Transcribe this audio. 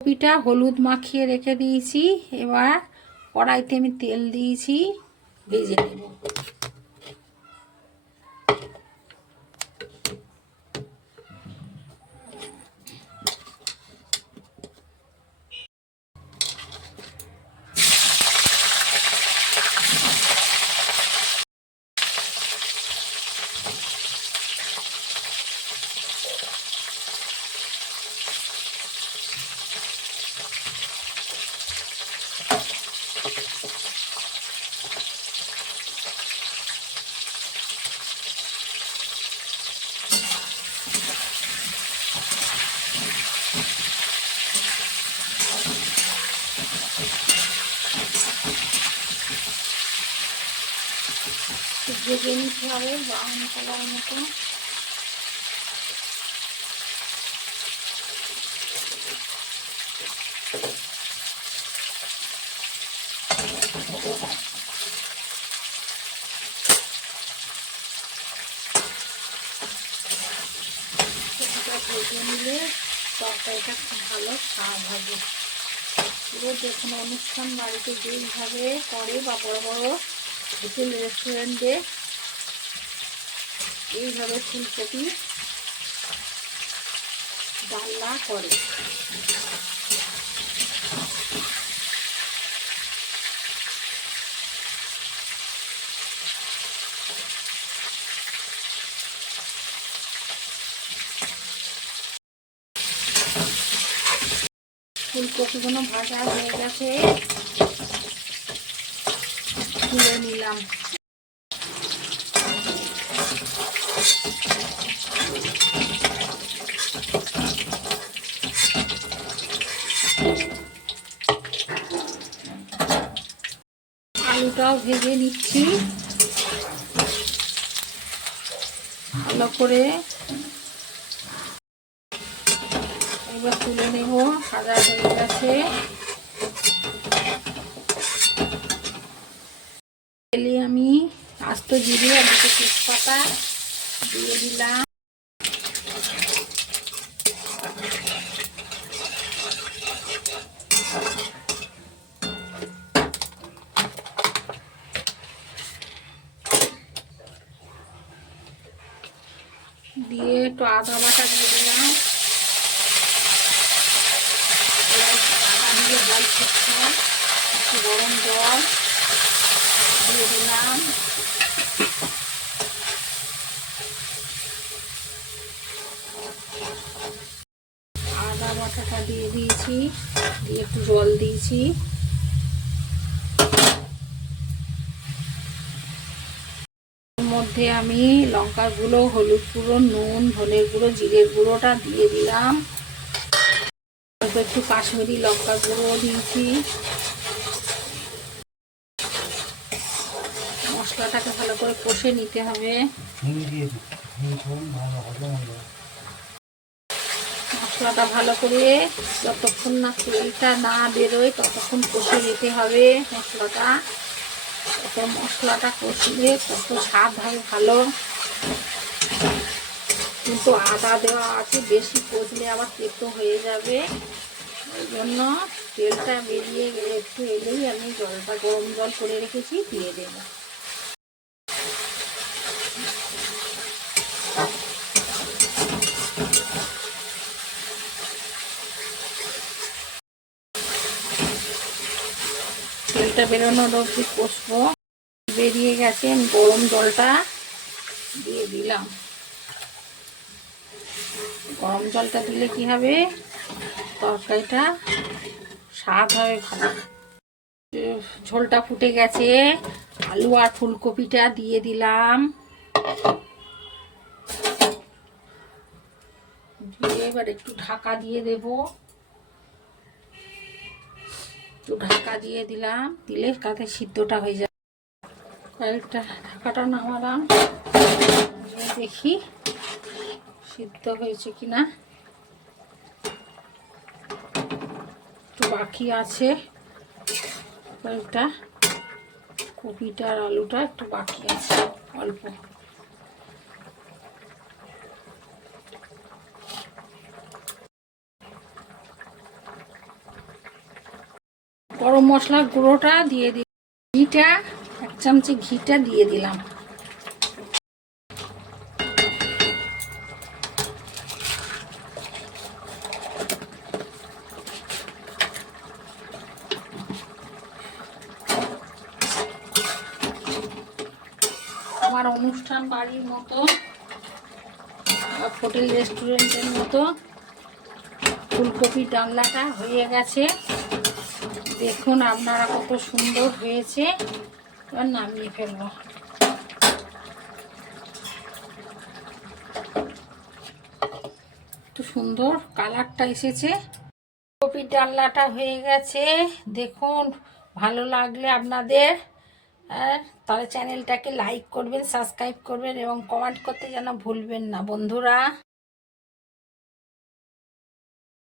কপিটা হলুদ মাখিয়ে রেখে দিয়েছি। এবার কড়াইতে আমি তেল দিয়েছি ভেজে নেব। ভেজে নিতে হবে ব্রাউন কালার মতো। নিলে তরকারিটা খুব ভালো স্বাদ হবে। পুরো দেখুন অনুষ্ঠান বাড়িতে যেইভাবে করে বা বড় বড় হোটেল, রেস্টুরেন্টে এইভাবে ফুলকপি ডাল্লা করে। ফুলকপিগুলো ভাজা হয়ে গেছে। তুলে নিলাম। আলুটাও ভেজে নিচ্ছি। ভালো করে এবার তুলে নেব ভাজা হয়ে গেছে আমি আস্ত জিরে আর দুটো তেজপাতা দিয়ে দিলাম। দিয়ে একটু আদা বাটা দিয়ে দিলাম। আদা দিয়ে জল একটু গরম জল দিয়ে দিলাম। আদা দিয়ে দিয়েছি, দিয়ে একটু জল দিয়েছি। মধ্যে আমি লঙ্কার গুঁড়ো, হলুদ গুঁড়ো, নুন, ধনের গুঁড়ো, জিরের গুঁড়োটা দিয়ে দিলাম। একটু কাশ্মীরি লঙ্কার গুঁড়ো দিয়েছি। মশলাটাকে ভালো করে কষে নিতে হবে। মশলাটা ভালো করে যতক্ষণ না তেলটা না বেরোয় ততক্ষণ কষে নিতে হবে মশলাটা। তত মশলাটা কষলে তত স্বাদ হয় ভালো। কিন্তু আদা দেওয়া আছে, বেশি কষলে আবার তেতো হয়ে যাবে। ওই জন্য তেলটা বেরিয়ে গেলে একটু এলেই আমি জলটা গরম জল করে রেখেছি, দিয়ে দেবো। তেলটা বেরোনোর অবধি কষবো। বেরিয়ে গেছে গরম জলটা। দিয়ে দিলাম। গরম জলটা দিলে কি হবে? তরকারিটা স্বাদ হবে ভালো। ঝোলটা ফুটে গেছে। আলু আর ফুলকপিটা দিয়ে দিলাম। দিয়ে এবার একটু ঢাকা দিয়ে দেবো। একটু ঢাকা দিয়ে দিলাম, দিলে কাতে সিদ্ধটা হয়ে যাবে। কয়েকটা ঢাকাটা নামালাম। দেখি সিদ্ধ হয়েছে কিনা। একটু বাকি আছে। কয়েকটা কপিটা আর আলুটা একটু বাকি আছে, অল্প। গরম মশলার গুঁড়োটা দিয়ে দিই ঘিটা, এক চামচি ঘিটা দিয়ে দিলাম। আমার অনুষ্ঠান বাড়ির মতো হোটেল রেস্টুরেন্টের মতো ফুলকপি ডালনাটা হয়ে গেছে। দেখুন আপনারা কত সুন্দর হয়েছে। এবার নামিয়ে ফেলব। সুন্দর কালারটা এসেছে। কপির ডালনাটা হয়ে গেছে। দেখুন, ভালো লাগলে আপনাদের। তাহলে চ্যানেলটাকে লাইক করবেন, সাবস্ক্রাইব করবেন এবং কমেন্ট করতে যেন ভুলবেন না বন্ধুরা।